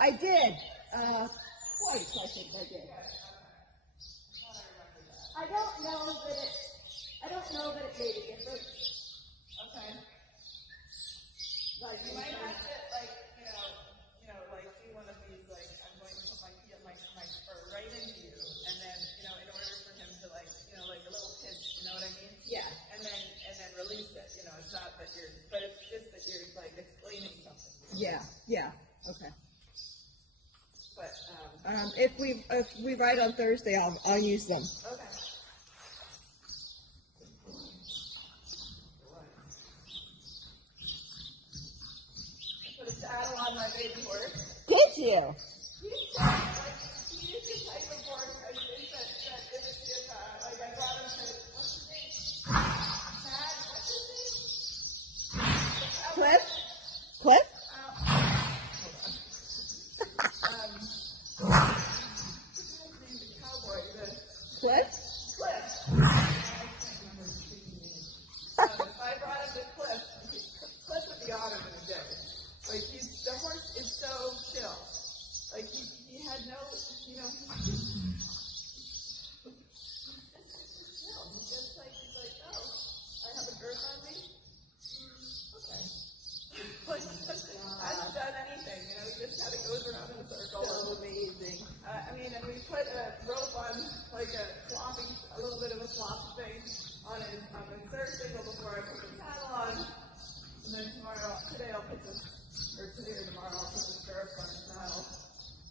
I did. Twice, I think I did. I don't know that it made a difference. Okay. Like, you might have to, like, like do one of these, like, I'm going to put my spur right into you, and then, in order for him to, like, like a little pinch, you know what I mean? Yeah. And then release it, it's not that you're, but it's just that you're, like, explaining something. Yeah, okay. But, if we write on Thursday, I'll use them. okay. Put a saddle on my baby horse. Did you? He used the type of horse, I think that if like I brought him to, what's his name? Chad, what's his name? Cliff? Cliff? The cowboy, Cliff? Cliff. If I brought him to Cliff would be on him in a day. Like, the horse is so chill. Like, he had no, he's just chill. He's like, oh, I have a girth on me? Okay. Like, hasn't done anything, he just kind of goes around in a circle. So amazing. And we put a rope on, like a little bit of a floppy thing on his insertion before I put the saddle on. And then today or tomorrow I'll put the stirrups on his saddle.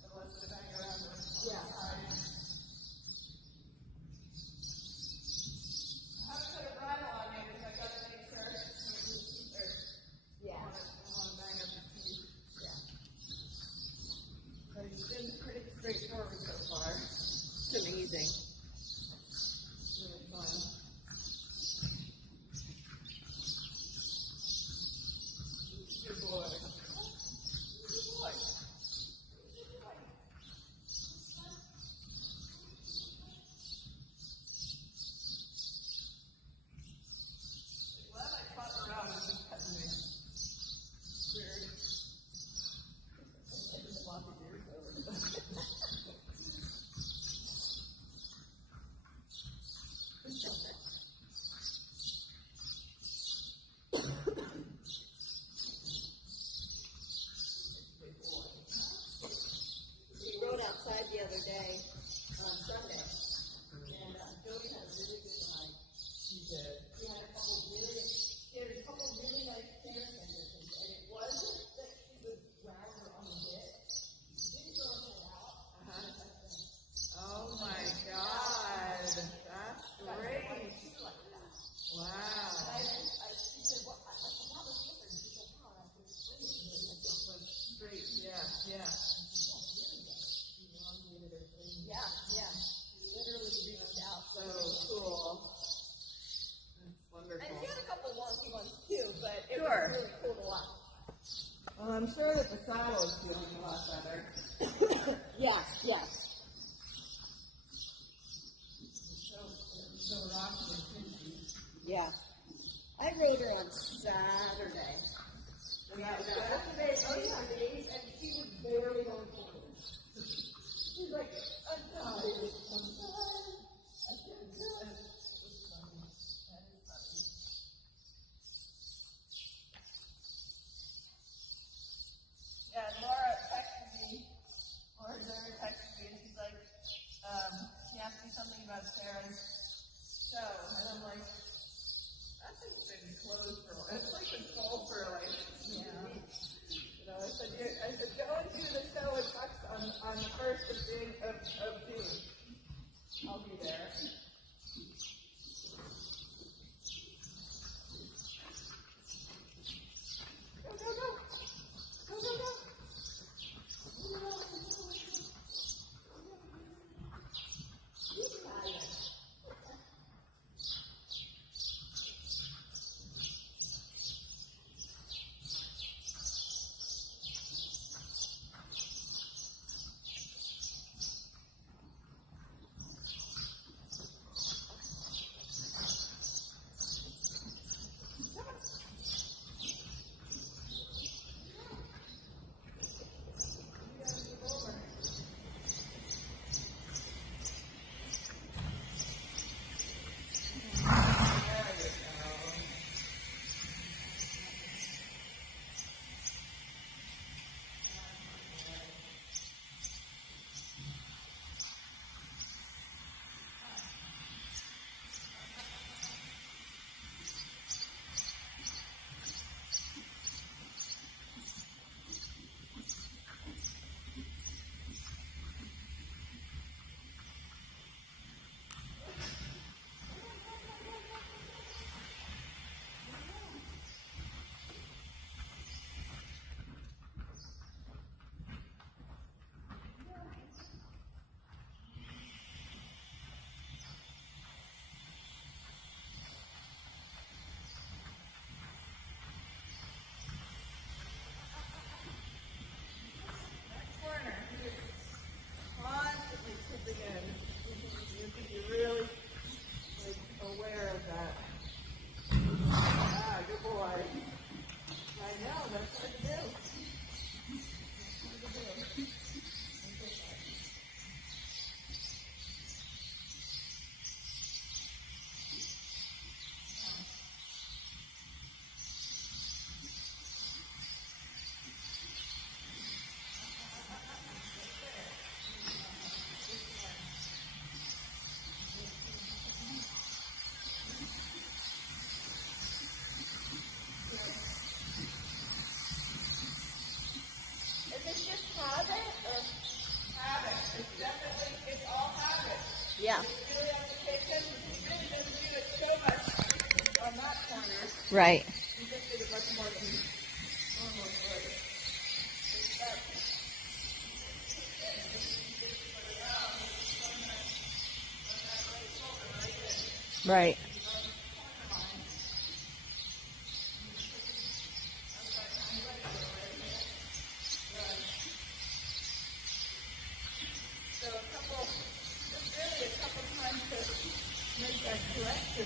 And let it hang around him. Yeah. I haven't put a bridle on me because I got to make sure Yeah. I want to bang up his teeth. Yeah. But he's been pretty straightforward so far. It's amazing. Really fun. Good boy. Good boy. Glad I caught him around and just petting me. Weird. I just locked his ears over. We rode outside the other day on Sunday, and Jody had a really good ride. He did. He had a couple really nice stairs conditions, and it wasn't that she was round or on the bit. She didn't throw her head out. Oh my God. That's great. Wow. She said, "What? I was different." She said, "Wow." And I said, Great. Yeah. Yeah. She literally reached out. So cool. That's wonderful. And she had a couple wonky ones too, but it Sure. was really cool to watch. Well, I'm sure that the saddle is feeling a lot better. Yes. So rocky and pinchy. Yeah. I rode her on Saturday. And that was good. Saturday, and she was barely on point. She's like, I'm tired. I can't do it. Yeah, Laura texted me, or Zara texted me, and she's like, she asked me something about Sarah's show, and I'm like, that thing's been closed for a while. It's like been Right. You just did it much more than normal would. Right. So just really a couple times to make that correction.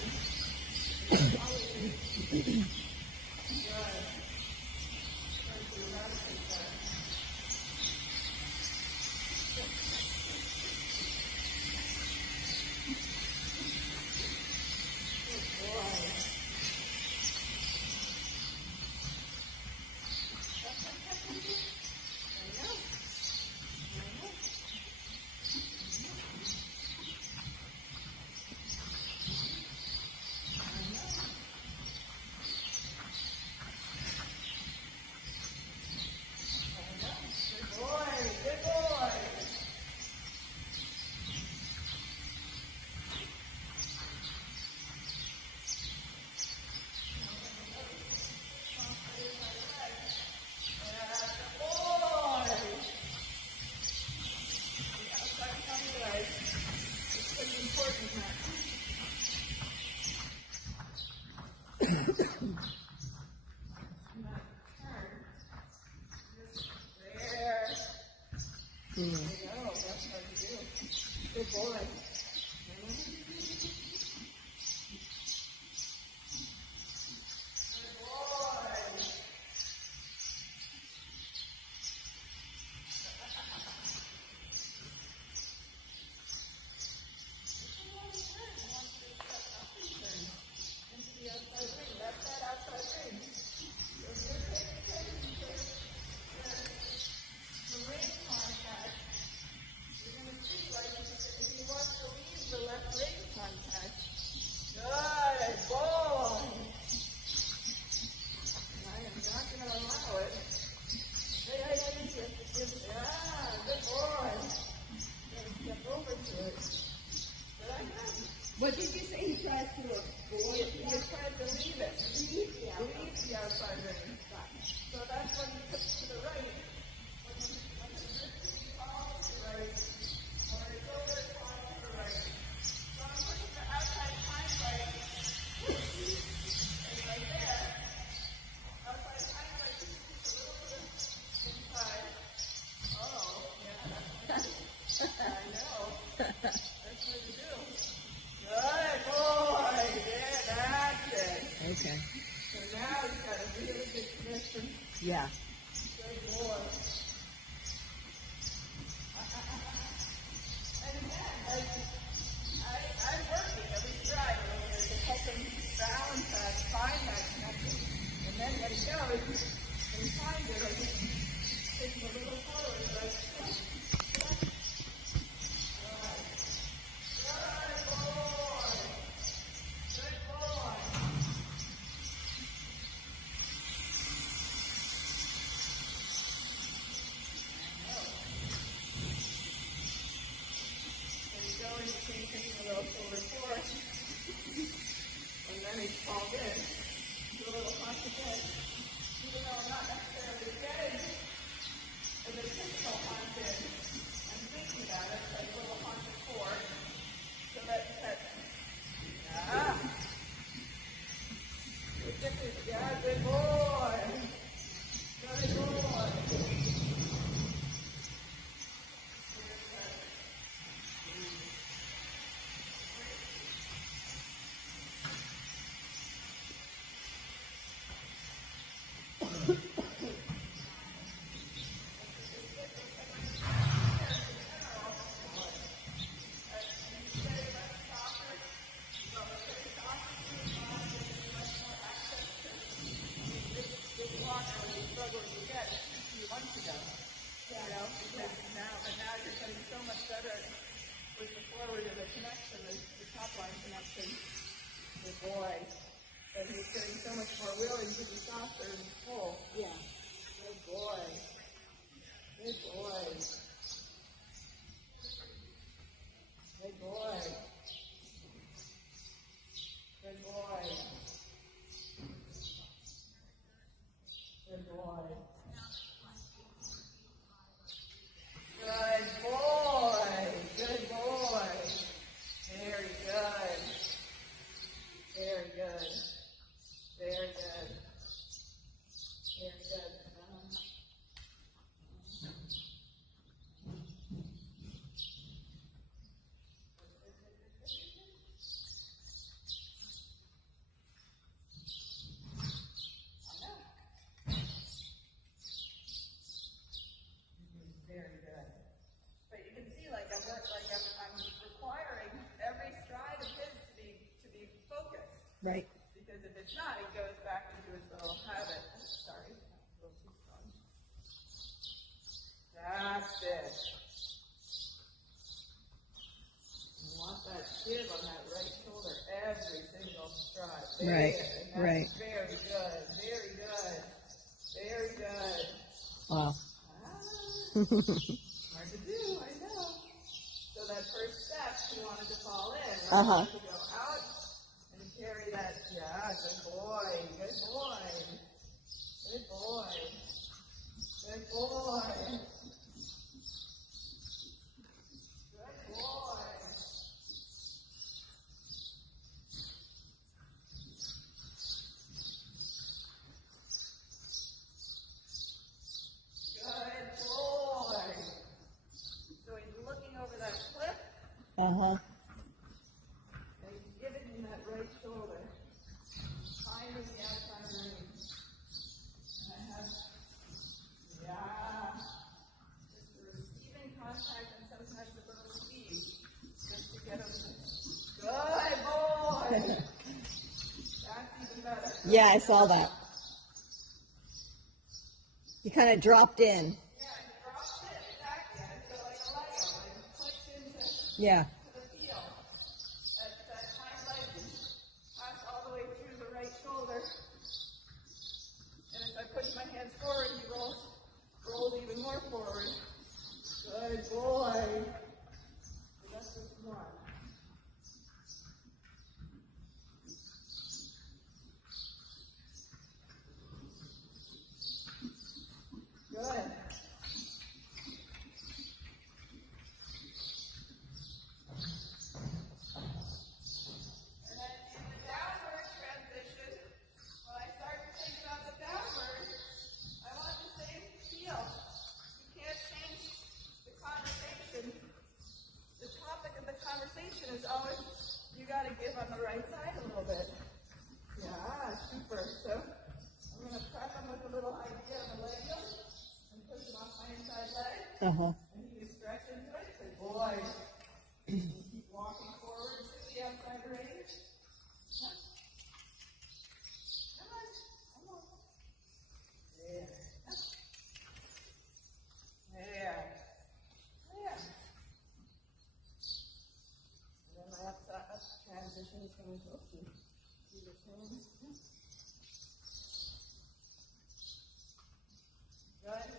Good boy. What did you say he tried to avoid? He tried to leave it. Leave the outside ring. So that's when he puts to the right. When he falls to the right. Or it's over and falls to the right. So I'm putting the outside hind leg right there. Outside hind leg just a little bit inside. Oh, yeah. I know. That's what you do. Good boy. Yeah, that's it. Okay. So now you've got a really good connection. Yeah. Good boy. And again, I'm working every stride over there to help him balance that, find that connection. And then when he goes, when he finds it, I just take him a little forward, like, and then he falls in, do a little punch again, even though I'm not necessarily getting a additional punch in. I'm thinking about it, like a little punch of four, so that's that. Yeah, good boy. Good boy. Boy, and he's getting so much more willing to be softer and full. Yeah. Good boy. Good boy. Good boy. Good boy. Right. Because if it's not, it goes back into its little habit. Sorry, a little too strong. That's it. You want that give on that right shoulder every single stride. There. Right, And that's right. very good, very good, very good. Wow. Hard to do, I know. So that first step, you wanted to fall in. Right? Uh-huh. To go out and carry that. Yeah, good boy, good boy, good boy, good boy, good boy. Good boy. So he's looking over that cliff. Uh-huh. And he's giving him that right shoulder. Finding the outside range. And I have, yeah, just the receiving contact and sometimes a little speed. Just to get him to, good boy. That's even better. Yeah, I saw that. You kind of dropped in. Yeah, and dropped it, exactly. I feel like a Lego. And clicked into Yeah. the heel. That hind leg passed all the way through the right shoulder. And as I pushed my hands forward, he rolled even more forward. Good boy. That's just one. Good. And then in the downward transition, when I start to think about the downward, I want the same feel. You can't change the conversation. The topic of the conversation is always, you got to give on the right side a little bit. Yeah, super. So I'm going to prep him with a little idea of a leg and push him off my inside leg. Uh-huh. And he can stretch into it. Good boy. Keep walking forward to the outside range. Come on. Come on. There. There. There. And then my up transition is going to do the same. Good.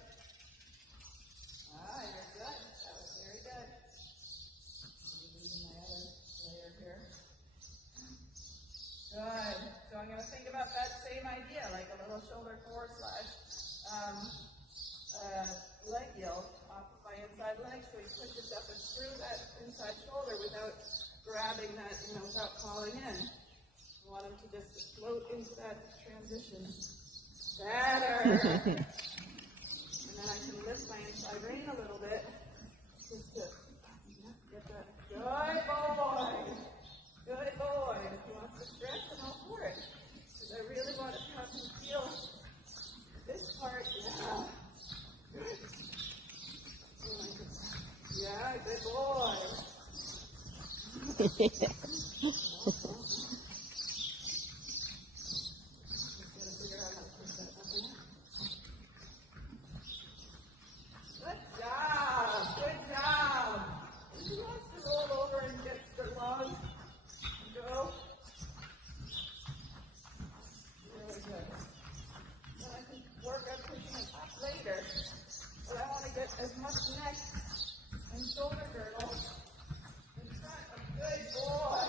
Ah, you're good. That was very good. Using my other layer here. Good. So I'm going to think about that same idea, like a little shoulder forward slash leg yield off of my inside leg. So he pushes up and through that inside shoulder without grabbing that, without falling in. I want him to just float into that transition. Better. And then I can lift my inside rein a little bit. Just to get that. Good boy. Good boy. If he wants to stretch, then I'll for it. Because I really want to have him feel this part. Yeah. Good. Yeah, good boy. Just gotta figure out how to push that up in. Good job. Good job. If he wants to roll over and get the long go, really good. Then I can work on pushing it up later. But I want to get as much neck and shoulder girdle in front of good boy.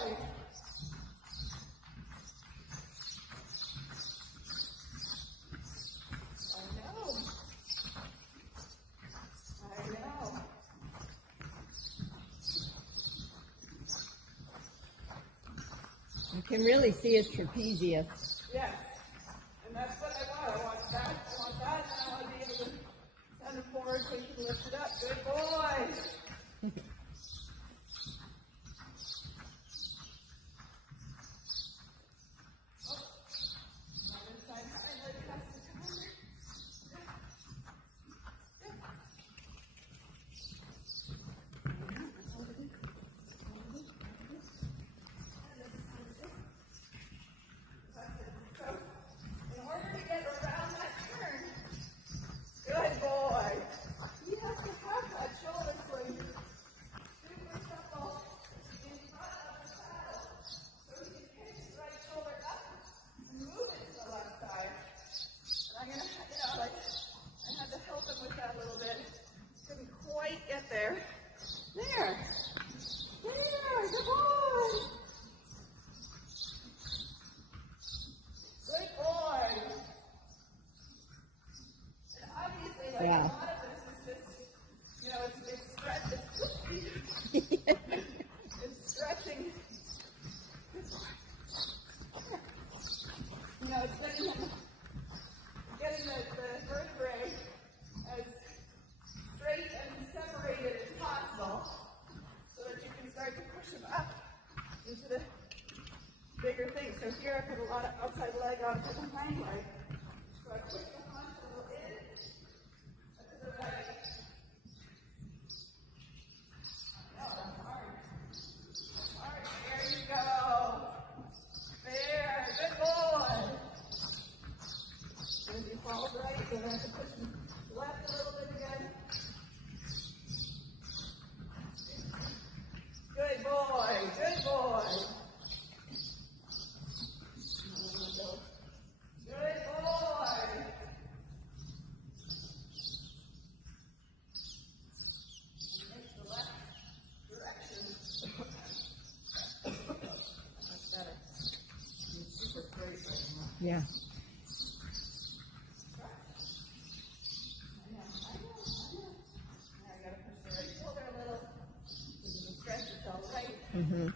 I know. I know. You can really see his trapezius. Yes. And that's what I want. I want that. I want that. And I want to be able to send it forward so you can lift it up. Good boy. Like Yeah. a lot of this is just, it's stretching. It's stretching. It's getting the vertebrae as straight and separated as possible so that you can start to push them up into the bigger things. So here I put a lot of outside leg onto the hind leg. So I push the haunch a little in to the right. Alright, there you go. There, good boy. And if you fall right, you're going to have to push them left a little bit again. Good boy, good boy. Good boy. Make the left direction. That's better. You're super straight right now. Yeah. I know. Now I gotta push the right shoulder a little. This is a stretch, it's all right. Mm-hmm.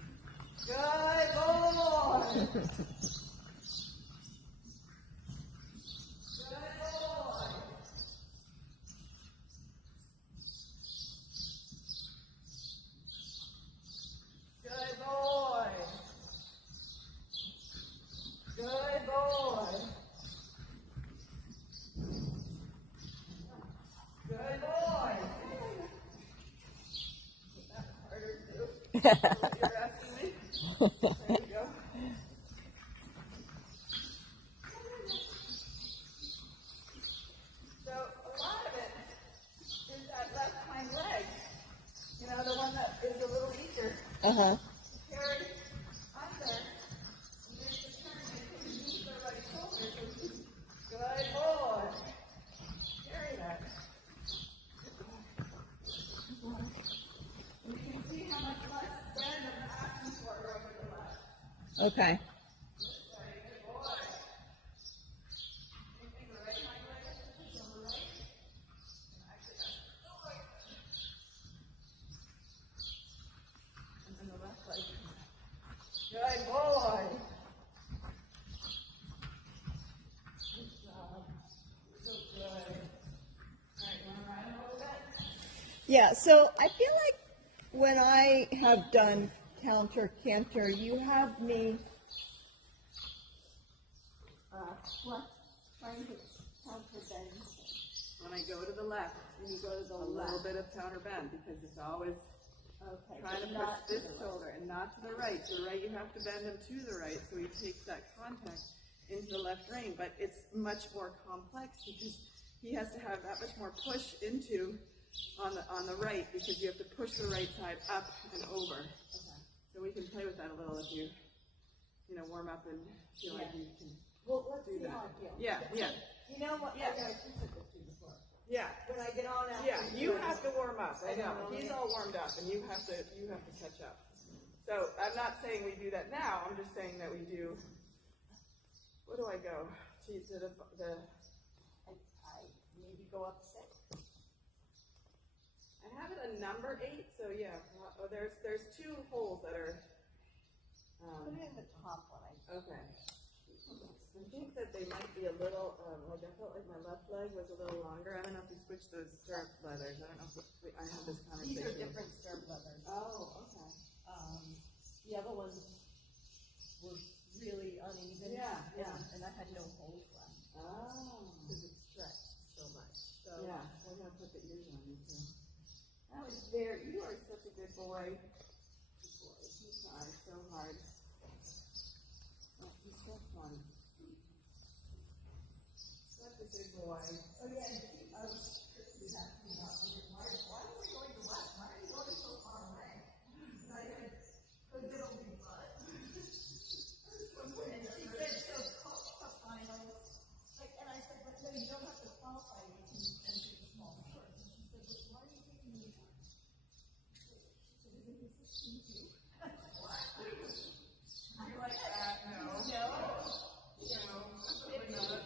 Good boy. Good boy. Good boy. Good boy. Good boy. That's harder too. What you're asking me? There you go. So a lot of it is that left hind leg. The one that is a little weaker. Uh-huh. Carry under. And then you turn and use the right shoulder. Good boy. Carry that. You can see how much less bend I'm asking for over the left. Okay. This way, good boy. Anything the right hind leg has to push on the right. And actually that's the right. And then the left leg. Good boy. Good job. So good. All right, you want to ride him a little bit? Yeah, so I feel like when I have done counter canter, you have me trying to counter bend. When I go to the left, You go to the a little bit of counter bend because it's always Okay. trying to push this shoulder and not to the right. To the right, you have to bend him to the right so he takes that contact into the left rein. But it's much more complex because he has to have that much more push into on the right because you have to push the right side up and over. Okay. So we can play with that a little if you warm up and feel like you can. Well, let's Do see that. how I feel. Yeah, yeah, You know what? Yeah. I said this to you before. yeah. When I get on after Yeah, you have to warm up. I know. know. He's all warmed up, and you have to catch up. So I'm not saying we do that now. I'm just saying that we do. Where do I go? To the. I maybe go up 6. I have it a number 8. So yeah. Oh, there's 2 holes that are. Put it in the top one. Okay. I think that they might be a little, I felt like my left leg was a little longer. I don't know if you switched those stirrup leathers. I don't know if I had this conversation. These are different stirrup leathers. Oh, okay. The other ones were really uneven. Yeah, yeah. And I had no holes left. Oh. Because it stretched so much. So Yeah, we're going to put the ears on you too. that was very, You are such a good boy. Good boy. You try so hard. Oh, he's so fun. Such a good boy. Oh yeah, I was asking about why are we going to left? Why are you going so far away? And I said, because it'll be fun. And she said, so qualify. And I said, but no, you don't have to qualify. You can enter the small shorts. And she said, but why are you taking me out? She said, isn't this easy? What? You like that? No. No. No. Absolutely not.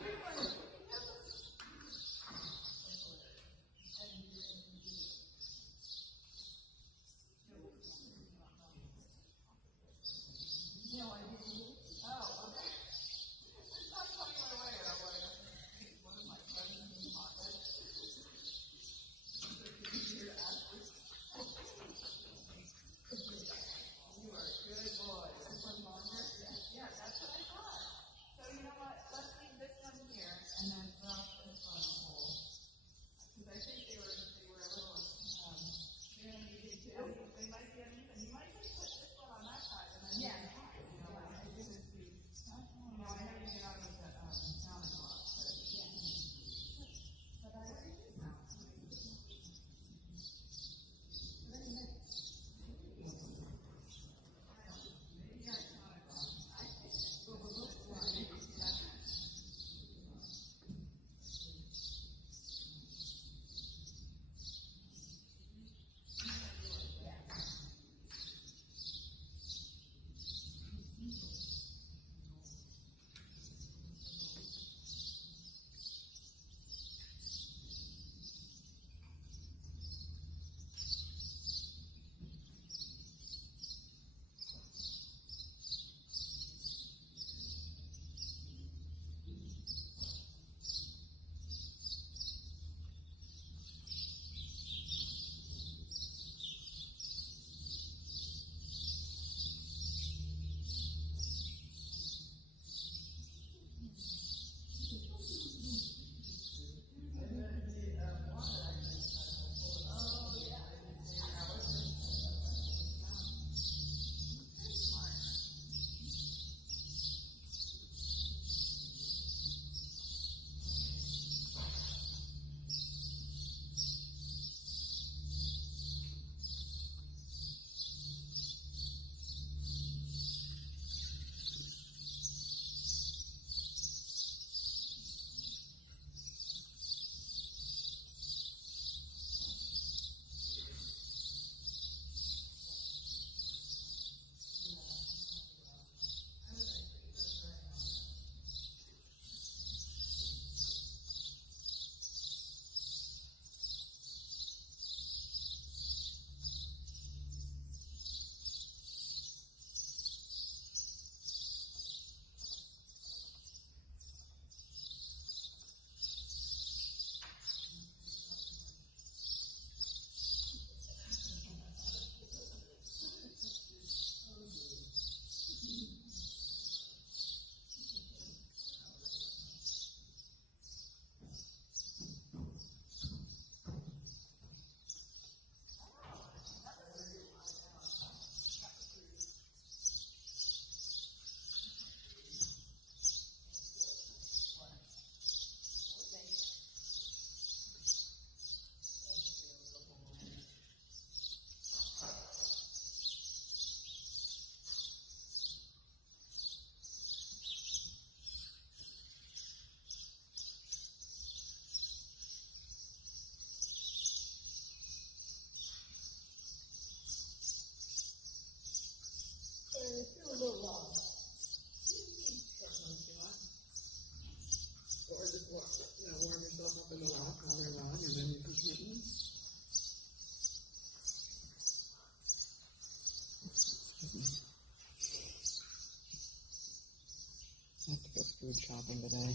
food shopping today.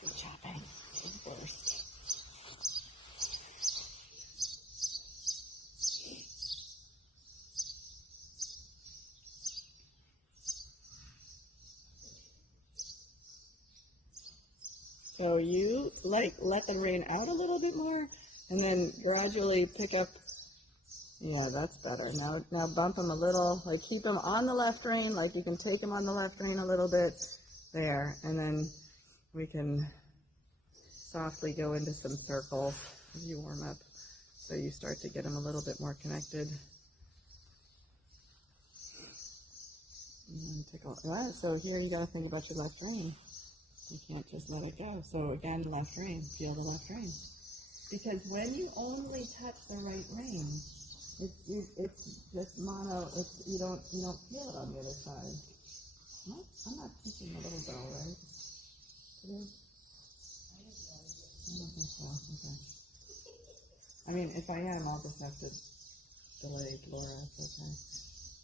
Food shopping is the worst. So you let the rein out a little bit more, and then gradually pick up. Yeah, that's better. Now bump him a little, like keep him on the left rein, like you can take him on the left rein a little bit there, and then we can softly go into some circles as you warm up, so you start to get him a little bit more connected. And then tickle. All right, so here you got to think about your left rein. You can't just let it go. So again, left rein. Feel the left rein. Because when you only touch the right rein, it's just mono. You don't feel it on the other side. I'm not teaching a little bell, right? Today? I don't think so. Okay. I mean, if I am, I'll just have to delay Laura. It's okay.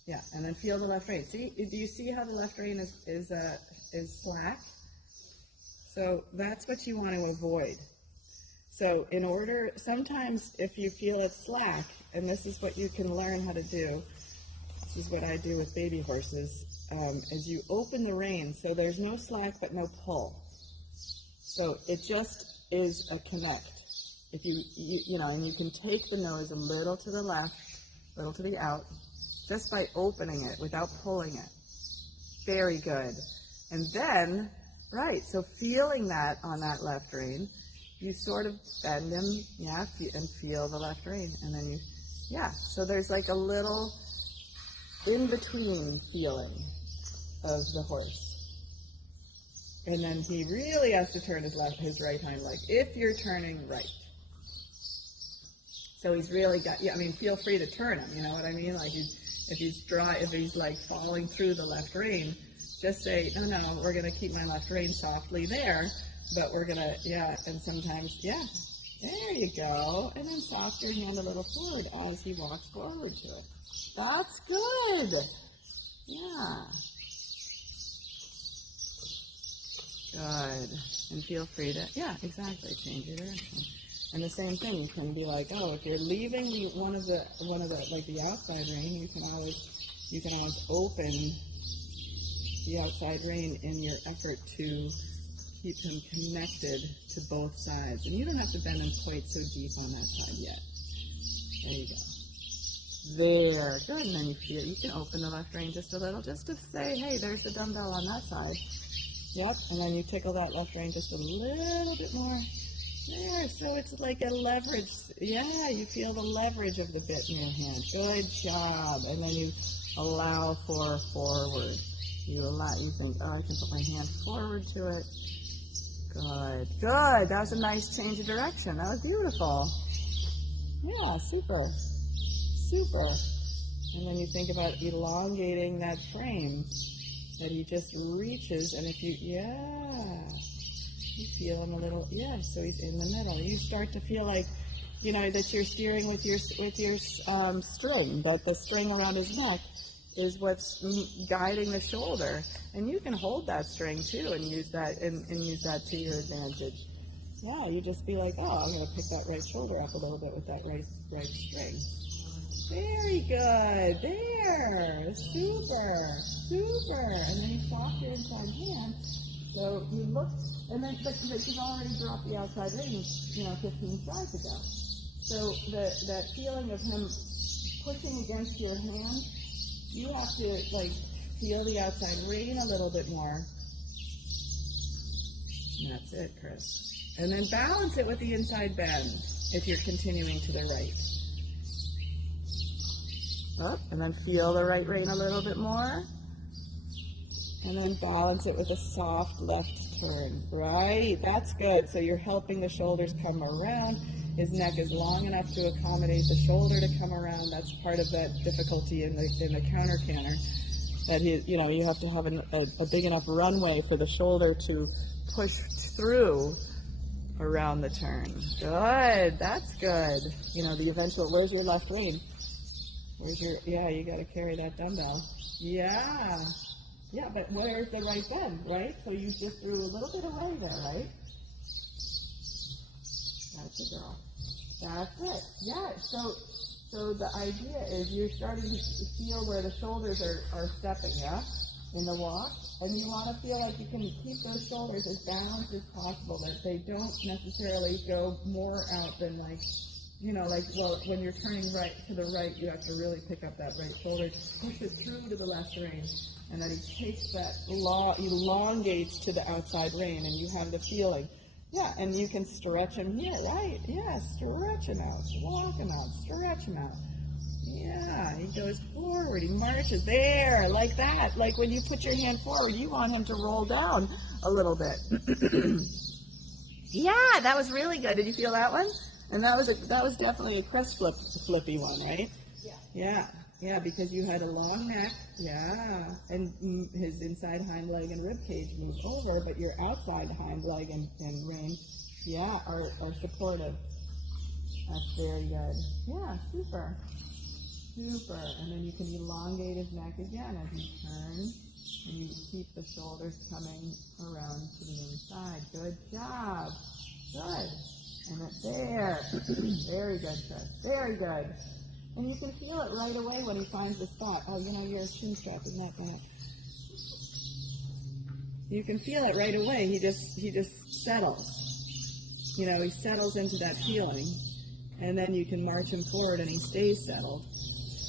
Yeah, and then feel the left rein. See, do you see how the left rein is slack? So that's what you want to avoid. So sometimes if you feel it's slack, and this is what you can learn how to do, this is what I do with baby horses, is you open the rein, so there's no slack but no pull. So it just is a connect. If and you can take the nose a little to the left, a little to the out, just by opening it without pulling it. Very good. And then, right, so feeling that on that left rein, you sort of bend him, yeah, and feel the left rein. And then so there's like a little in-between feeling of the horse. And then he really has to turn his right hind leg, if you're turning right. So he's really got, feel free to turn him, you know what I mean? Like if he's like falling through the left rein, just say, no, we're going to keep my left rein softly there, but we're going to, and sometimes, there you go. And then soft your hand a little forward as he walks forward to it. That's good. Yeah. Good. And feel free to, exactly, change your direction. And the same thing, you can be like, if you're leaving one of the like the outside rein, you can always open the outside rein in your effort to keep him connected to both sides. And you don't have to bend him quite so deep on that side yet. There you go. There. Good. And then you can open the left rein just a little, just to say, hey, there's the dumbbell on that side. Yep. And then you tickle that left rein just a little bit more. There. So it's like a leverage. Yeah, you feel the leverage of the bit in your hand. Good job. And then you allow for forward. You think, I can put my hand forward to it. Good. Good. That was a nice change of direction. That was beautiful. Yeah, super. Super. And then you think about elongating that frame, that he just reaches, and if you feel him a little, so he's in the middle. You start to feel like, that you're steering with your string, that the string around his neck is what's guiding the shoulder, and you can hold that string too and use that to your advantage. Yeah, you just be like, I'm going to pick that right shoulder up a little bit with that right string. Very good. There. Super. Super. And then you swap your inside hand. So you look, and then but you've already dropped the outside rein, 15 strides ago. So that feeling of him pushing against your hand, you have to feel the outside rein a little bit more. And that's it, Chris. And then balance it with the inside bend if you're continuing to the right. Up, and then feel the right rein a little bit more. And then balance it with a soft left turn. Right, that's good. So you're helping the shoulders come around. His neck is long enough to accommodate the shoulder to come around. That's part of that difficulty in the counter canter. That you have to have a big enough runway for the shoulder to push through around the turn. Good, that's good. The eventual, where's your left rein? Where's your, you got to carry that dumbbell. Yeah, Yeah, but where's the right bend, right? So you just threw a little bit away there, right? That's a girl. That's it. Yeah, so the idea is you're starting to feel where the shoulders are stepping, yeah, in the walk, and you want to feel like you can keep those shoulders as balanced as possible, that they don't necessarily go more out than like, you know, like, well, when you're turning right to the right, you have to really pick up that right shoulder, push it through to the left rein, and then he takes that, elongates to the outside rein, and you have the feeling. Yeah, and you can stretch him here, right? Yeah, stretch him out, walk him out, stretch him out. Yeah, he goes forward, he marches there, like that. Like when you put your hand forward, you want him to roll down a little bit. Yeah, that was really good. Did you feel that one? And that was definitely a crest flippy one, right? Yeah. Yeah, because you had a long neck, yeah, and his inside hind leg and rib cage moved over, but your outside hind leg and rein, yeah, are supportive. That's very good. Yeah, super. Super. And then you can elongate his neck again as you turn, and you keep the shoulders coming around to the inside. Good job. Good. And there. Very good, Chris. Very good. And you can feel it right away when he finds the spot. Oh, you know, your chin strap is not back. You can feel it right away. He just settles. You know, he settles into that feeling. And then you can march him forward and he stays settled.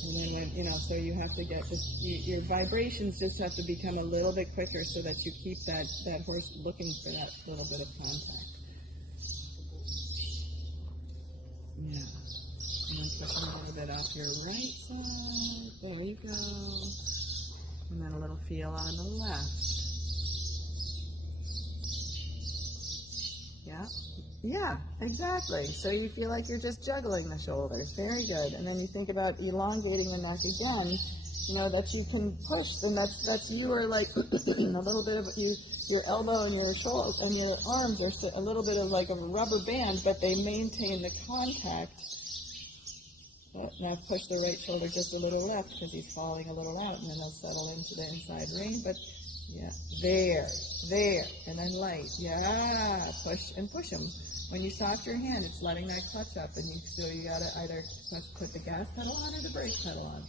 And then when, you know, so you have to get this, your vibrations just have to become a little bit quicker so that you keep that horse looking for that little bit of contact. Yeah. And then push a little bit off your right side. There you go. And then a little feel on the left. Yeah. Yeah, exactly. So you feel like you're just juggling the shoulders. Very good. And then you think about elongating the neck again. You know, that you can push, and that's you are like a little bit of your elbow and your shoulder and your arms are a little bit of like a rubber band, but they maintain the contact. Oh, now push the right shoulder just a little left because he's falling a little out, and then they'll settle into the inside rein. But yeah, there, and then light. Yeah, push him. When you soft your hand, it's letting that clutch up, and so you gotta either put the gas pedal on or the brake pedal on.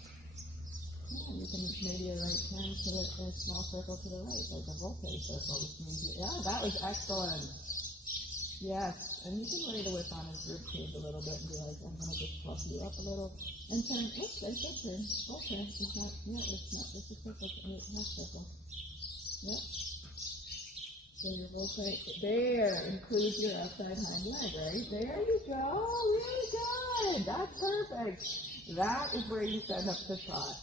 Yeah, you can maybe a right turn to a small circle to the right, like a voltage circle. Which means yeah, that was excellent. Yes, and you can lay the whip on his rib cage a little bit and be like, I'm going to just fluff you up a little. And turn, oops, I said turn. Okay, it's not just a circle, it's half circle. Yep. So you rotate, there, includes your outside hind leg, right? There you go, really good. That's perfect. That is where you set up the trot.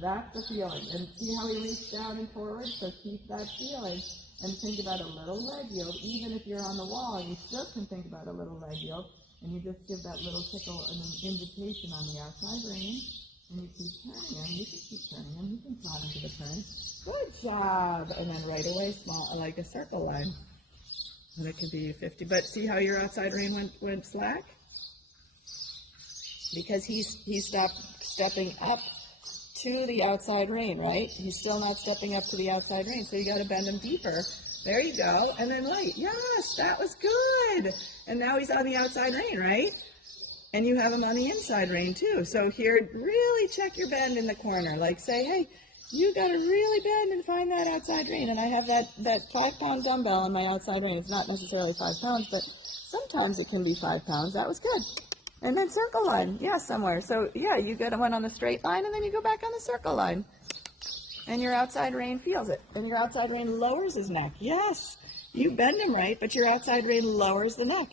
That's the feeling. And see how he reached down and forward? So keep that feeling. And think about a little leg yield. Even if you're on the wall, you still can think about a little leg yield. And you just give that little tickle and an invitation on the outside rein. And you keep turning him. You can keep turning him. You can trot into the turn. Good job. And then right away, small, like a circle line. And it could be 50. But see how your outside rein went slack? Because he stopped stepping up to the outside rein, right? He's still not stepping up to the outside rein, so you got to bend him deeper. There you go, and then light. Yes, that was good. And now he's on the outside rein, right? And you have him on the inside rein too. So here, really check your bend in the corner. Like say, hey, you got to really bend and find that outside rein. And I have that 5-pound dumbbell on my outside rein. It's not necessarily 5 pounds, but sometimes it can be 5 pounds. That was good. And then circle line, yeah, somewhere. So, yeah, you get one on the straight line, and then you go back on the circle line. And your outside rein feels it. And your outside rein lowers his neck. Yes, you bend him right, but your outside rein lowers the neck.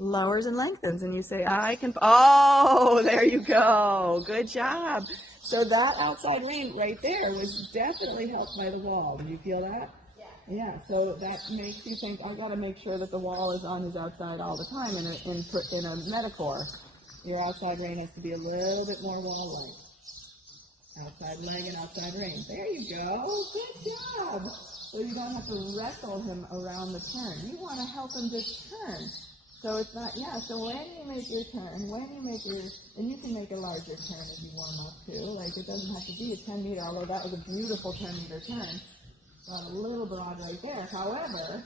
Lowers and lengthens, and you say, I can, oh, there you go. Good job. So that outside rein right there was definitely helped by the wall. Did you feel that? Yeah, so that makes you think, I got to make sure that the wall is on his outside all the time in a metaphor. Your outside rein has to be a little bit more wall-like. Outside leg and outside rein. There you go. Good job. So you don't have to wrestle him around the turn. You want to help him just turn. So it's not, yeah, so when you make your turn, and you can make a larger turn as you warm up too, like it doesn't have to be a 10 meter, although that was a beautiful 10 meter turn. Got a little broad right there. However,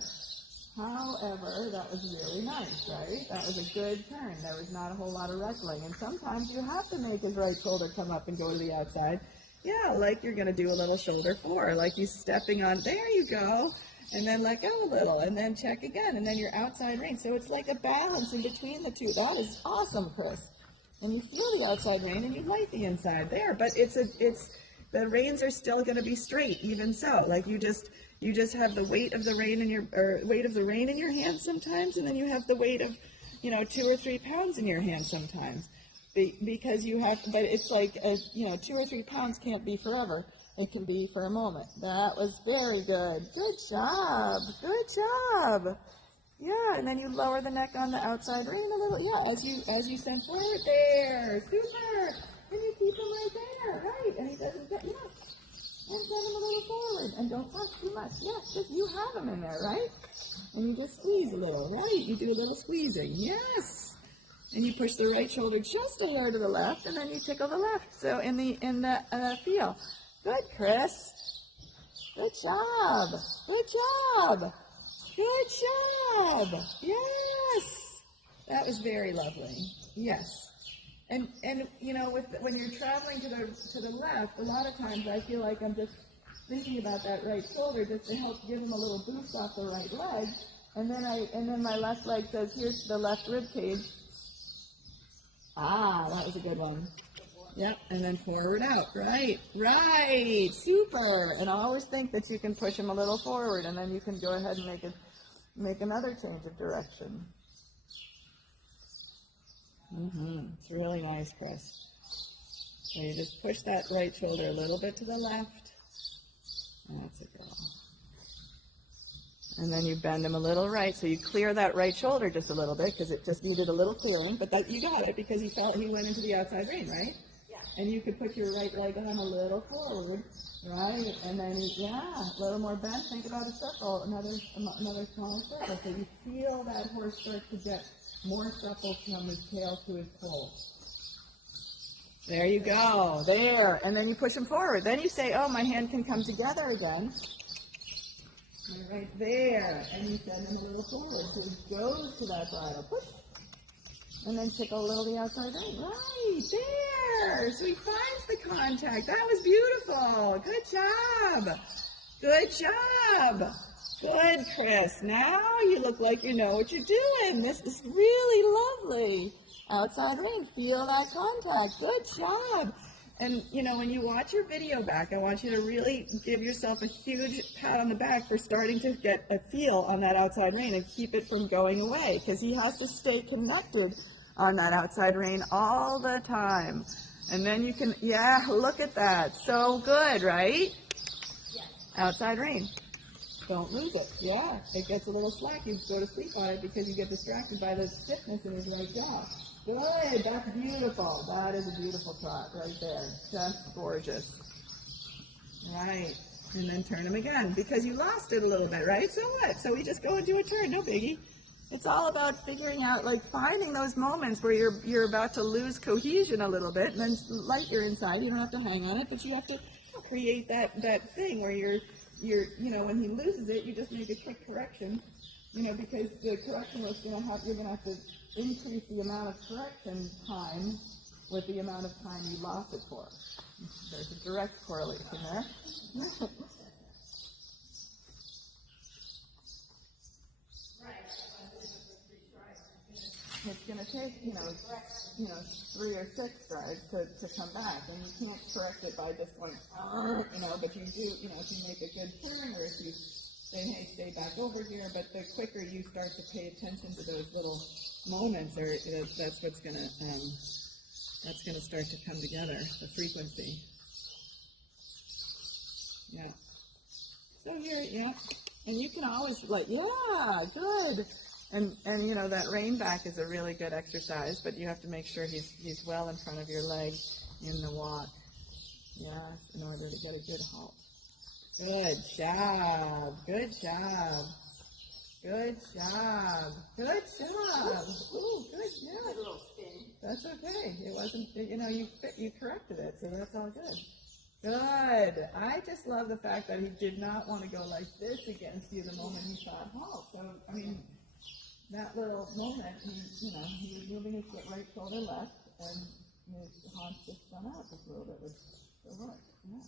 that was really nice, right? That was a good turn. There was not a whole lot of wrestling. And sometimes you have to make his right shoulder come up and go to the outside. Yeah, like you're going to do a little shoulder 4, like you stepping on, there you go. And then let go a little, and then check again, and then your outside rein. So it's like a balance in between the two. That is awesome, Chris. And you feel the outside rein, and you light the inside there. But the reins are still going to be straight, even so. Like you just have the weight of the rein in your hand sometimes, and then you have the weight of, 2 or 3 pounds in your hand sometimes. Because you have, but it's like, 2 or 3 pounds can't be forever. It can be for a moment. That was very good. Good job. Good job. Yeah, and then you lower the neck on the outside rein a little. Yeah, as you send forward there. Super. And you keep him right there. Right. And he doesn't get, yeah. And send him a little forward. And don't push too much. Yeah, just you have him in there, right? And you just squeeze a little, right? You do a little squeezing. Yes. And you push the right shoulder just a hair to the left, and then you tickle the left. So in the feel. Good, Chris. Good job. Good job. Good job. Yes. That was very lovely. Yes. And when you're traveling to the left, a lot of times I feel like I'm just thinking about that right shoulder just to help give him a little boost off the right leg. And then my left leg says, here's the left rib cage. Ah, that was a good one. Yep, and then forward out. Right, super. And I always think that you can push him a little forward, and then you can go ahead and make another change of direction. It's really nice, Chris. So you just push that right shoulder a little bit to the left. That's a girl. And then you bend him a little right, so you clear that right shoulder just a little bit, because it just needed a little clearing. But that, you got it, because he went into the outside rein, right? And you could put your right leg on a little forward, right? And then, a little more bent. Think about a circle, another smaller circle. So you feel that horse start to get more supple from his tail to his pole. There you go. There. And then you push him forward. Then you say, oh, my hand can come together again. And right there. And you send him a little forward. So he goes to that bridle. Push. And then tickle a little the outside rein. Right, there. So he finds the contact. That was beautiful. Good job. Good job. Good, Chris. Now you look like you know what you're doing. This is really lovely. Outside rein. Feel that contact. Good job. And, when you watch your video back, I want you to really give yourself a huge pat on the back for starting to get a feel on that outside rein and keep it from going away, because he has to stay connected on that outside rein all the time. And then you can, look at that. So good, right? Yeah. Outside rein. Don't lose it. Yeah, it gets a little slack. You go to sleep on it because you get distracted by the stiffness in his right jaw. Good, that's beautiful. That is a beautiful trot right there. Just gorgeous. Right, and then turn him again, because you lost it a little bit, right? So what? So we just go and do a turn, no biggie. It's all about figuring out, finding those moments where you're about to lose cohesion a little bit, and then light your inside. You don't have to hang on it, but you have to create that thing where you're when he loses it, you just make a quick correction, because the correction was you're gonna have to increase the amount of correction time with the amount of time you lost it for. There's a direct correlation there. It's going to take, 3 or 6 strides to come back, and you can't correct it by just one, but you do, if you make a good turn, or if you say, hey, stay back over here, but the quicker you start to pay attention to those little moments, that's what's going to start to come together, the frequency. Yeah. So here, and you can always good. And that rein back is a really good exercise, but you have to make sure he's well in front of your leg in the walk. Yes, in order to get a good halt. Good job. Good job. Good job. Good job. Ooh, good. Yeah. A little spin. That's okay. It wasn't, you corrected it, so that's all good. Good. I just love the fact that he did not want to go like this against you the moment he thought halt. So, I mean, that little moment, he was moving his right shoulder left, and his haunch just spun out just a little bit with the hook. Yeah.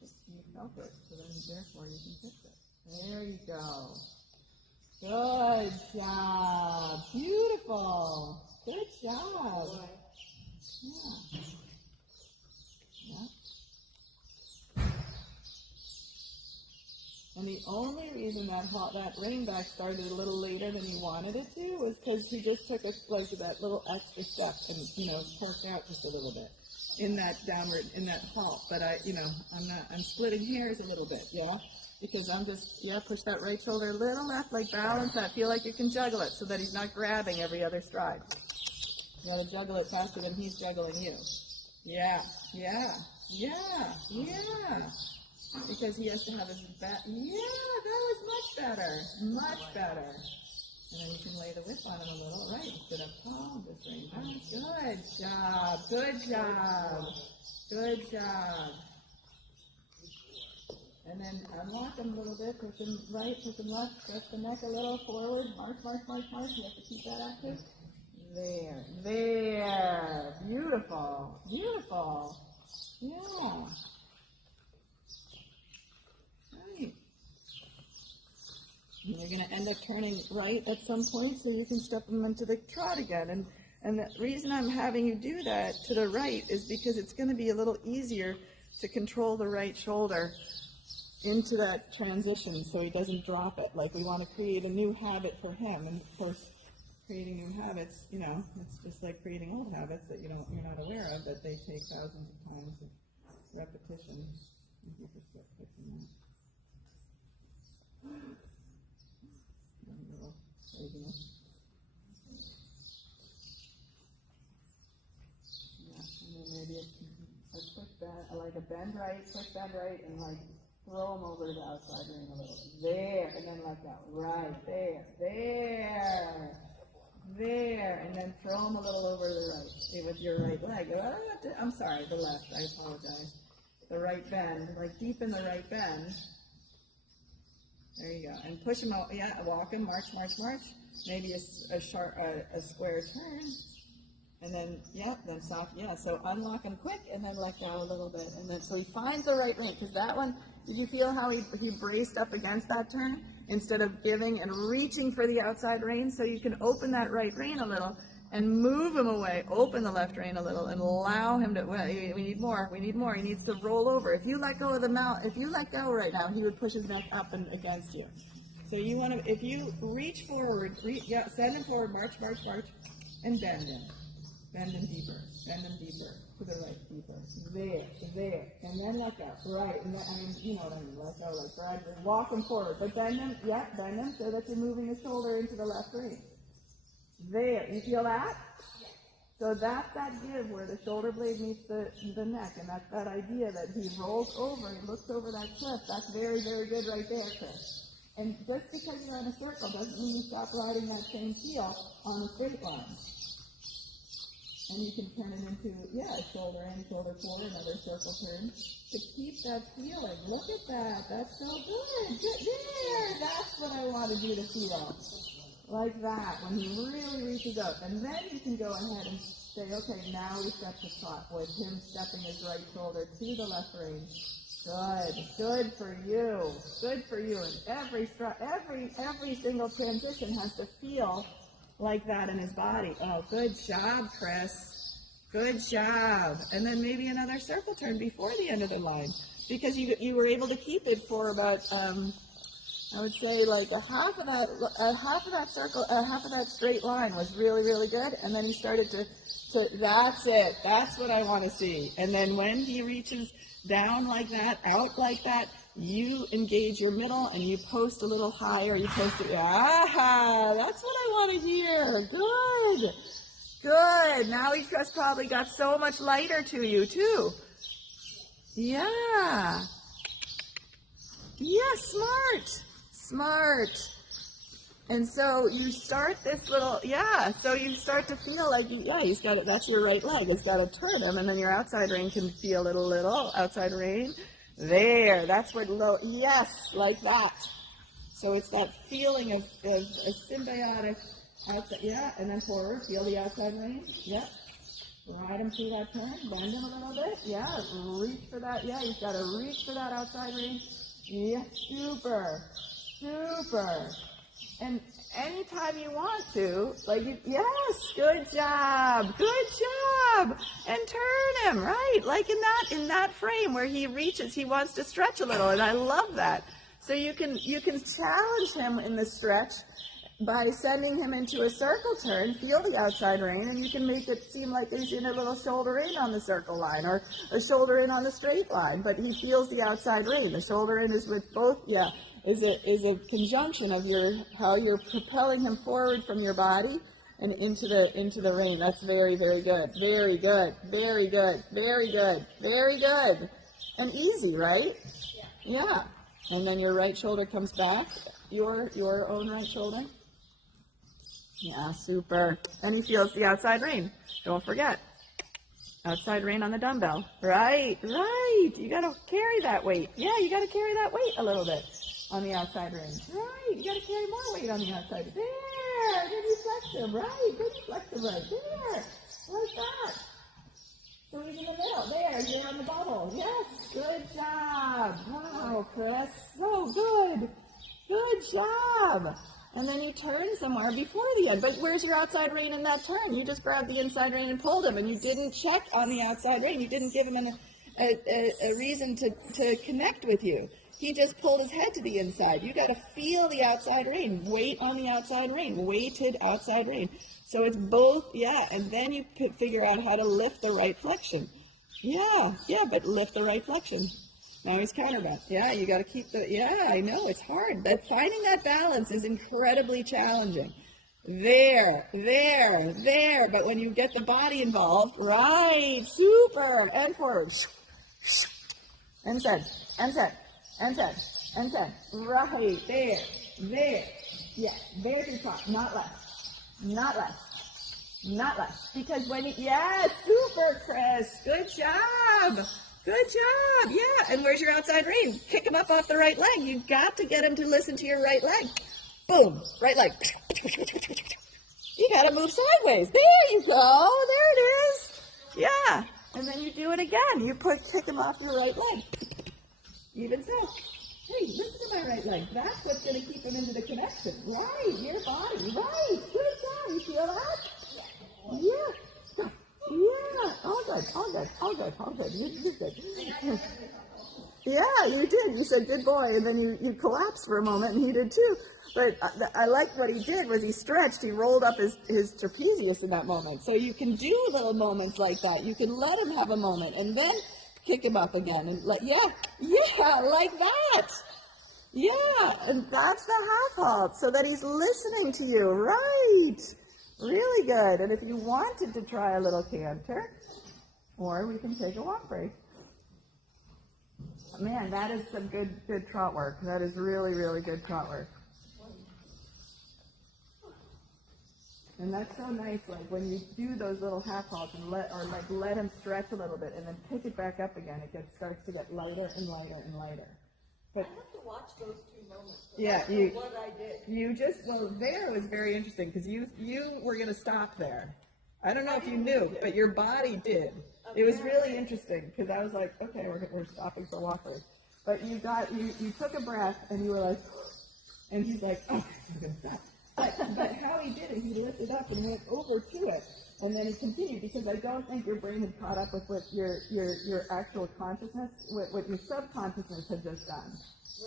You felt it, so then therefore you can fix it. There you go. Good job. Beautiful. Good job. Yeah. Yeah. And the only reason that rainback started a little later than he wanted it to was because he just took that little extra step and, torqued out just a little bit in that halt. But I'm splitting hairs a little bit, yeah? Because I'm just, push that right shoulder a little left, like balance that. Feel like you can juggle it so that he's not grabbing every other stride. You gotta juggle it faster than he's juggling you. Yeah. Because he has to have his back. Yeah, that was much better. Much better. And then you can lay the whip on him a little, right? Instead of palm, just bring back. Good job. Good job. Good job. And then unlock him a little bit. Push him right, push him left. Press the neck a little forward. March. You have to keep that active. There. Beautiful. Yeah. Right. And you're going to end up turning right at some point so you can step them into the trot again. And the reason I'm having you do that to the right is because it's going to be a little easier to control the right shoulder into that transition so he doesn't drop it. Like, we want to create a new habit for him. And of course, creating new habits, it's just like creating old habits that you're not aware of, that they take thousands of times of repetition. Thank you for fixing that. A little craziness. Yeah, and then maybe a push back, like a bend right, and like throw them over to the outside ring a little. There, and then let go. Right, there, and then throw them a little over to the right with your right leg. I'm sorry, the left. I apologize. The right bend, like deep in the right bend. There you go, and push them out. Yeah, walk him, march. Maybe a square turn, and then then soft. Yeah, so unlock him quick, and then let go a little bit, and then so he finds the right ring. Because that one, did you feel how he braced up against that turn instead of giving and reaching for the outside rein? So you can open that right rein a little and move him away. Open the left rein a little and allow him to. Well, we need more. He needs to roll over. If you let go of the mount, if you let go right now, he would push his neck up and against you. So you want to, if you reach forward, send him forward, march, and bend him. Bend him deeper, to the right, deeper. There, and then let go. Right, and then, you know what I mean, let go, like gradually walk him forward. But bend him, bend him so that you're moving the shoulder into the left rein. There, you feel that? Yes. So that's that give where the shoulder blade meets the neck, and that's that idea that he rolls over, he looks over that cliff. That's very, very good right there, Chris. And just because you're in a circle doesn't mean you stop riding that same heel on a straight line. And you can turn it into, shoulder in, shoulder forward, another circle turn. To keep that feeling. Look at that. That's so good. There. That's what I wanted you to feel. Like that, when he really reaches out. And then you can go ahead and say, okay, now we step to trot with him stepping his right shoulder to the left rein. Good for you. Good for you. And every single transition has to feel like that in his body. Oh, good job, Chris. Good job. And then maybe another circle turn before the end of the line, because you were able to keep it for about I would say like half of that circle, half of that straight line was really, really good. And then he started to that's it. That's what I want to see. And then when he reaches down like that, out like that, you engage your middle and you post a little higher. You post it. Ah, that's what I want to hear. Good. Now he just probably got so much lighter to you too. Yeah, smart. And so you start this little, so you start to feel like, he's got it, that's your right leg, it's got to turn him, and then your outside rein can feel it a little, outside rein. There, that's where low, yes, like that. So it's that feeling of a symbiotic outside, and then forward, feel the outside rein, Ride him through that turn, bend him a little bit, reach for that, you've got to reach for that outside rein. Yeah, super. And anytime you want to, yes, good job, and turn him, right, like in that frame where he reaches, he wants to stretch a little, and I love that. So you can challenge him in the stretch by sending him into a circle turn, feel the outside rein, and you can make it seem like he's in a little shoulder in on the circle line, or a shoulder in on the straight line, but he feels the outside rein. The shoulder in is with both, is a conjunction of how you're propelling him forward from your body and into the rein. That's very, very good. Very good. Very good. Very good. Very good. And easy, right? Yeah. And then your right shoulder comes back. Your own right shoulder. Yeah, super. And he feels the outside rein. Don't forget. Outside rein on the dumbbell. Right. You got to carry that weight. Yeah, you got to carry that weight a little bit on the outside rein. Right. You got to carry more weight on the outside. There. Then you flex him. Right. Then you flex him right. There. Like that. So he's in the middle. There. You're on the bubble. Yes. Good job. Wow, Chris. So good. Good job. And then you turn somewhere before the end. But where's your outside rein in that turn? You just grabbed the inside rein and pulled him, and you didn't check on the outside rein. You didn't give him a reason to connect with you. He just pulled his head to the inside. You got to feel the outside rein. Weight on the outside rein. Weighted outside rein. So it's both, and then you figure out how to lift the right flexion. But lift the right flexion. Now he's counterbent. You got to keep I know, it's hard. But finding that balance is incredibly challenging. There. But when you get the body involved, right, super, and forward. And set. Right, there. Yeah, there's your spot. Not less. Because super, Chris. Good job. And where's your outside rein? Pick him up off the right leg. You've got to get him to listen to your right leg. Boom, right leg. You got to move sideways. There you go. There it is. Yeah. And then you do it again. You kick him off your right leg. Even so. Hey, listen to my right leg. That's what's going to keep him into the connection. Right, your body. Right. Good job. You feel that? Yeah. All good. You did good. Yeah, you did. You said good boy, and then you collapsed for a moment, and he did too. But I liked what he did was he stretched. He rolled up his trapezius in that moment. So you can do little moments like that. You can let him have a moment, and then kick him up again, and like like that. Yeah, and that's the half halt, so that he's listening to you. Right. Really good. And if you wanted to try a little canter, or we can take a walk break. Man, that is some good trot work. That is really, really good trot work. And that's so nice, like when you do those little half halts and let him stretch a little bit and then pick it back up again, it starts to get lighter and lighter and lighter. But I have to watch those two moments. Yeah, what I did. There was very interesting because you were going to stop there. I don't know if you knew, but your body did. It was really interesting because I was like, okay, we're stopping for walkers. But you took a breath and you were like, and he's like, oh, I'm going to stop. But how he did it, he lifted up and went over to it, and then he continued because I don't think your brain had caught up with what your actual consciousness, what your subconsciousness had just done.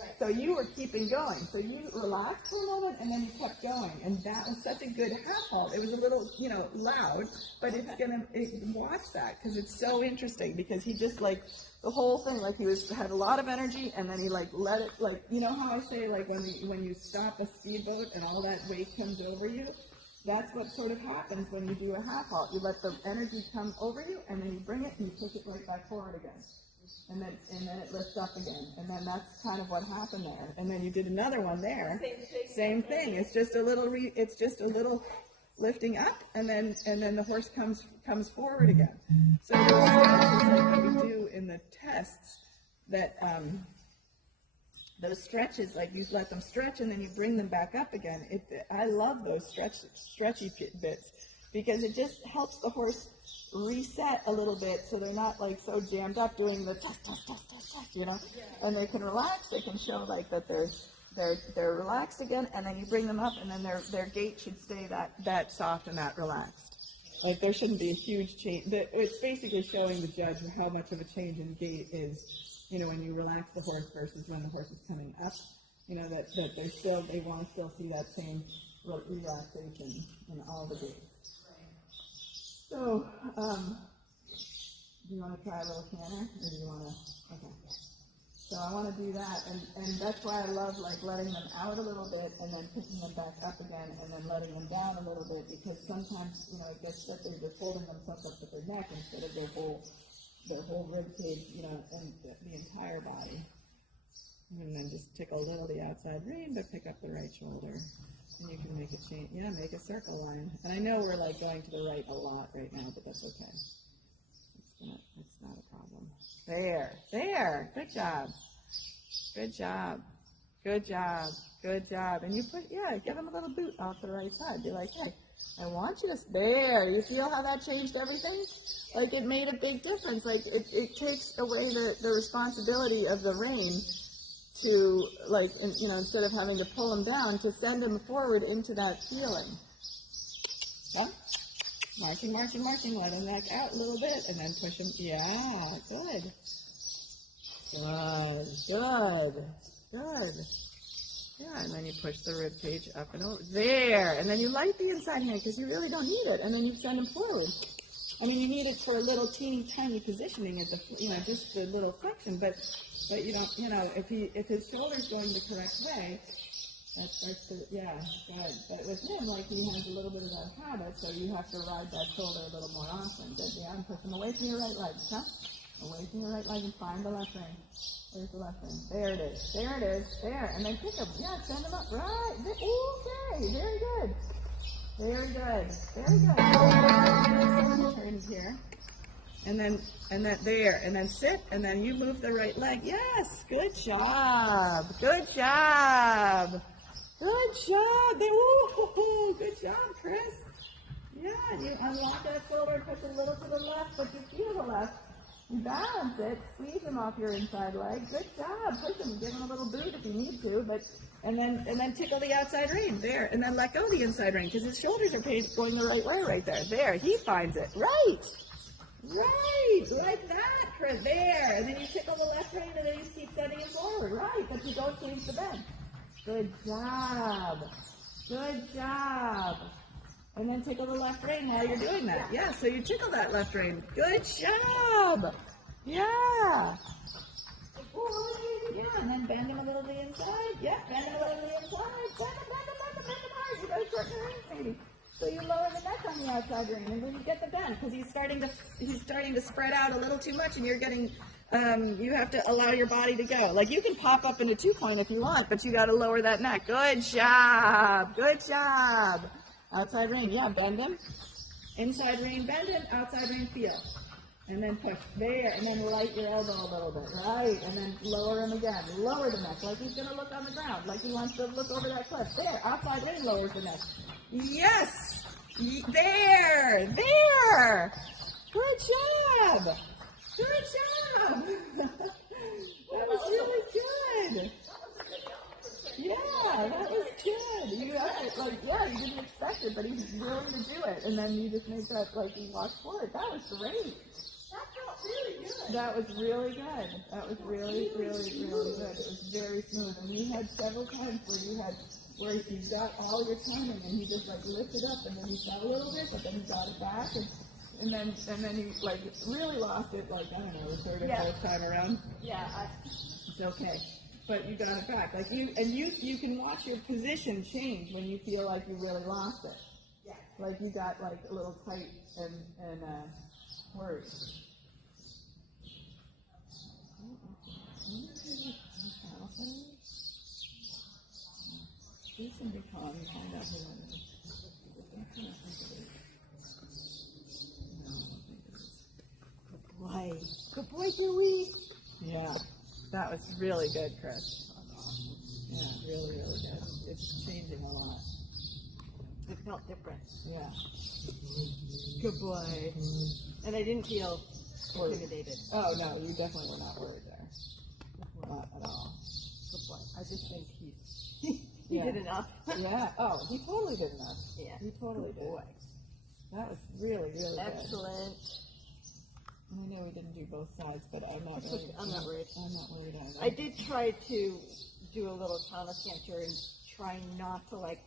Right. So you were keeping going. So you relaxed for a moment and then you kept going, and that was such a good half halt. It was a little, loud, but watch that because it's so interesting because he just the whole thing, he had a lot of energy, and then he let it, how I say, when you stop a speedboat and all that weight comes over you, that's what sort of happens when you do a half halt. You let the energy come over you, and then you bring it and you take it right back forward again. and then it lifts up again, and then that's kind of what happened there. And then you did another one there. Same thing. It's just a little lifting up, and then the horse comes forward again. So it's like what we do in the tests, that those stretches, like you let them stretch and then you bring them back up again. I love those stretchy bits, because it just helps the horse reset a little bit, so they're not like so jammed up doing the test, you know, and they can relax. They can show like that they're relaxed again, and then you bring them up, and then their gait should stay that soft and that relaxed. Like there shouldn't be a huge change. It's basically showing the judge how much of a change in gait is, you know, when you relax the horse versus when the horse is coming up. You know, that they want to still see that same relaxation in all the gaits. So, do you want to try a little canter, or do you want to? Okay. So I want to do that, and that's why I love like letting them out a little bit and then picking them back up again and then letting them down a little bit, because sometimes, you know, it gets that they're just holding themselves up with their neck instead of their whole rib cage, you know, and the entire body. And then just tickle a little the outside rein, but pick up the right shoulder. And you can make a change. Yeah, make a circle line. And I know we're like going to the right a lot right now, but that's okay. It's not a problem. There. Good job. And you give them a little boot off to the right side. Be like, hey, I want you to, there. You feel how that changed everything? Like it made a big difference. Like it takes away the responsibility of the rein to, like, you know, instead of having to pull them down, to send them forward into that feeling. Yeah? Marching, let them back out a little bit, and then push them. Yeah, good. Yeah, and then you push the rib cage up and over. There, and then you light the inside hand, because you really don't need it, and then you send them forward. I mean, you need it for a little teeny tiny positioning at the, you know, just the little flexion, but you don't, you know, if his shoulder's going the correct way, that starts to, yeah, good. But with him, like, he has a little bit of that habit, so you have to ride that shoulder a little more often. Good, yeah, and push him away from your right leg, huh? Away from your right leg and find the left rein. There's the left rein. There it is, there. And then pick him, yeah, send him up, right. Okay, very good. Turn here. And then there, and then sit, and then you move the right leg. Yes, good job. Good job, good job, Chris. Yeah, you unlock that shoulder, push a little to the left, but you feel the left. You balance it, squeeze him off your inside leg. Good job. Push him, give him a little boot if you need to, but and then tickle the outside rein there, and then let go the inside rein, because his shoulders are going the right way right there. There, he finds it. Right, like that, Chris. There, and then you tickle the left rein, and then you keep sending him forward. Right, but you don't change the bend. Good job. And then tickle the left rein while you're doing that. Yeah, so you tickle that left rein. Good job. Yeah. Yeah, and then bend him a little to the inside. Yeah, bend him a little to the inside. Bend him hard. You gotta shorten the reins, maybe. So you lower the neck on the outside rein, and then you get the bend, because he's starting to spread out a little too much, and you're getting, you have to allow your body to go. Like, you can pop up into 2-point if you want, but you gotta lower that neck. Good job. Outside rein, yeah, bend him. Inside rein, bend him. Outside rein, feel. And then push. There, and then light your elbow a little bit. Right, and then lower him again. Lower the neck, like he's going to look on the ground, like he wants to look over that cliff. There, outside rein lowers the neck. Yes! There! Good job! That was really good. Yeah, that was good. You didn't expect it, but he's willing to do it. And then you just make that, like, he walks forward. That was great. That felt really good. That was really good. That was really good. It was very smooth. And we had several times where you got all your timing, and he just, like, lifted up, and then he fell a little bit, but then he got it back, and then he, like, really lost it, like, I don't know, the third or fourth time around. Yeah. It's okay. But you got it back. Like, you can watch your position change when you feel like you really lost it. Yeah. Like you got, like, a little tight and worried. Do some recon, find out who it is. I kind of think it is. No, I don't think it is. Good boy. Good boy, Dewey. Yeah, that was really good, Chris. Yeah, really, really good. It's changing a lot. It felt different. Yeah. Good boy. And I didn't feel intimidated. Oh, no, you definitely were not worried there. Not at all. Good boy. I just think he He did enough. Yeah. Oh, he totally did enough. Yeah. He totally Good did. boy. That was really, really good. Excellent. I know we didn't do both sides, but I'm not That's really. okay. I'm not worried. I'm not worried either. I did try to do a little counter canter and try not to like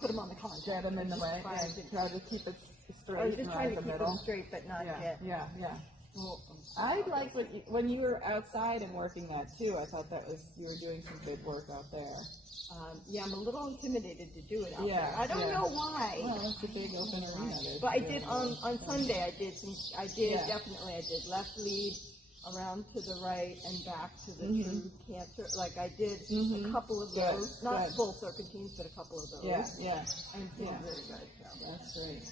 put him on the contact. Get him in the way. Trying Yeah, to- try to keep it straight. I was just trying right to in keep the middle. him straight, but not Yeah, get. yeah, yeah. Well, I liked when you were outside and working that too. I thought you were doing some good work out there. Yeah, I'm a little intimidated to do it out Yeah, there. I don't yeah. know why. Well, it's a big open arena. But I did on Sunday. I did Yeah. definitely. I did left lead, around to the right, and back to the true canter. Like I did a couple of Good, those, not good. full serpentines, but a couple of those. Yeah, yeah. I'm feeling Yeah. really good. So. That's great.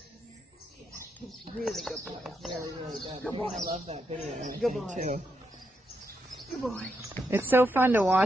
Really good boy. Really, really good. Good You're boy. gonna love that video, I Good think, boy. too. Good boy. It's so fun to watch.